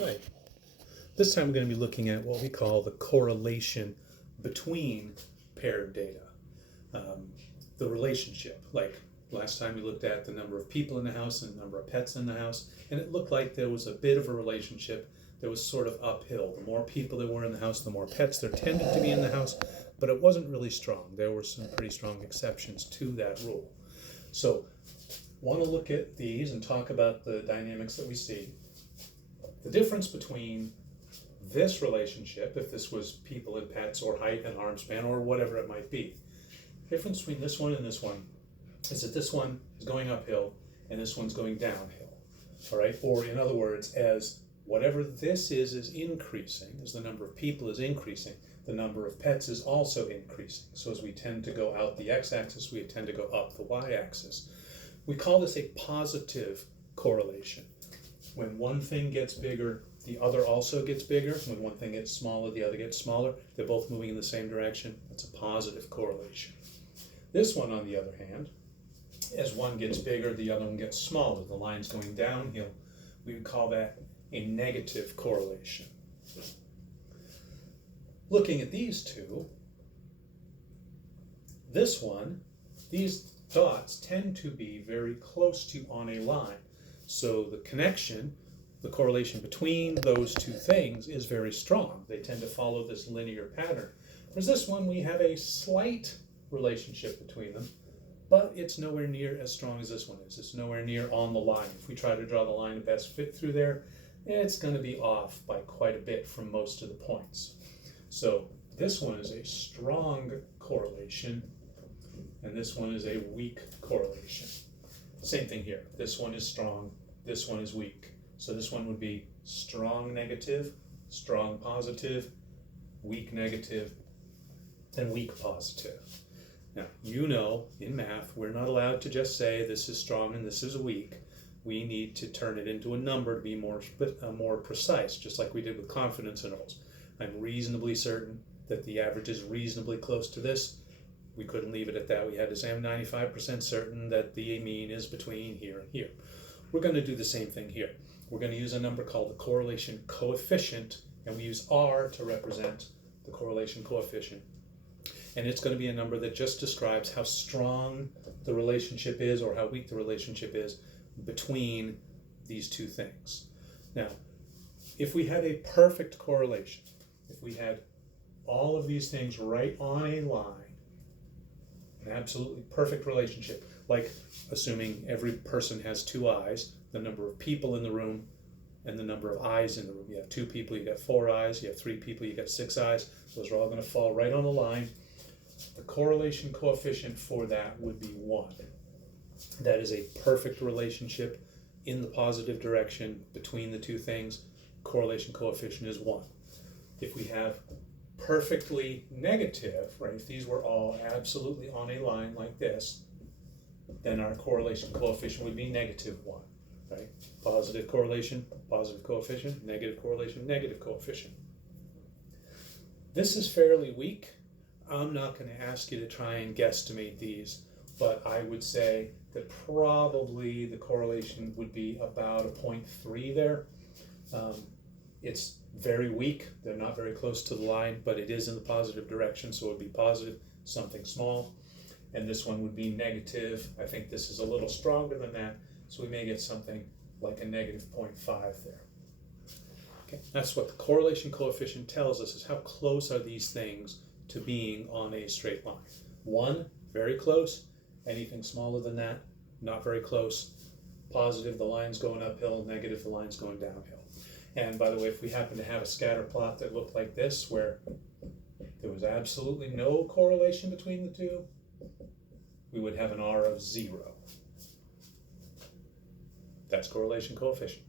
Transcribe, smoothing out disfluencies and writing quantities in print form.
Right. This time we're going to be looking at what we call the correlation between paired data. The relationship, like last time we looked at the number of people in the house and the number of pets in the house, and it looked like there was a bit of a relationship that was sort of uphill. The more people there were in the house, the more pets there tended to be in the house, but it wasn't really strong. There were some pretty strong exceptions to that rule. So, want to look at these and talk about the dynamics that we see. The difference between this relationship, if this was people and pets or height and arm span or whatever it might be, the difference between this one and this one is that this one is going uphill and this one's going downhill. All right? Or in other words, as whatever this is increasing, as the number of people is increasing, the number of pets is also increasing. So as we tend to go out the x-axis, we tend to go up the y-axis. We call this a positive correlation. When one thing gets bigger, the other also gets bigger. When one thing gets smaller, the other gets smaller. They're both moving in the same direction. That's a positive correlation. This one, on the other hand, as one gets bigger, the other one gets smaller. The line's going downhill. We would call that a negative correlation. Looking at these two, this one, these dots tend to be very close to on a line. So the connection, the correlation between those two things is very strong. They tend to follow this linear pattern. Whereas this one, we have a slight relationship between them, but it's nowhere near as strong as this one is. It's nowhere near on the line. If we try to draw the line to best fit through there, it's going to be off by quite a bit from most of the points. So this one is a strong correlation, and this one is a weak correlation. Same thing here. This one is strong, this one is weak. So this one would be strong negative, strong positive, weak negative, and weak positive. Now, you know, in math, we're not allowed to just say this is strong and this is weak. We need to turn it into a number to be more precise, just like we did with confidence intervals. I'm reasonably certain that the average is reasonably close to this. We couldn't leave it at that. We had to say I'm 95% certain that the mean is between here and here. We're going to do the same thing here. We're going to use a number called the correlation coefficient, and we use R to represent the correlation coefficient. And it's going to be a number that just describes how strong the relationship is or how weak the relationship is between these two things. Now, if we had a perfect correlation, if we had all of these things right on a line, an absolutely perfect relationship, like assuming every person has two eyes, the number of people in the room and the number of eyes in the room. You have two people, you got 4 eyes. You have 3 people, you got 6 eyes. Those are all going to fall right on the line. The correlation coefficient for that would be 1. That is a perfect relationship in the positive direction between the two things. Correlation coefficient is 1. If we have perfectly negative, right, if these were all absolutely on a line like this, then our correlation coefficient would be -1, right? Positive correlation, positive coefficient, negative correlation, negative coefficient. This is fairly weak. I'm not going to ask you to try and guesstimate these, but I would say that probably the correlation would be about a 0.3 there. It's very weak. They're not very close to the line, but it is in the positive direction, so it would be positive, something small. And this one would be negative. I think this is a little stronger than that, so we may get something like a -0.5 there. Okay, that's what the correlation coefficient tells us, is how close are these things to being on a straight line. 1, very close. Anything smaller than that, not very close. Positive, the line's going uphill. Negative, the line's going downhill. And by the way, if we happen to have a scatter plot that looked like this, where there was absolutely no correlation between the two, we would have an R of 0. That's correlation coefficient.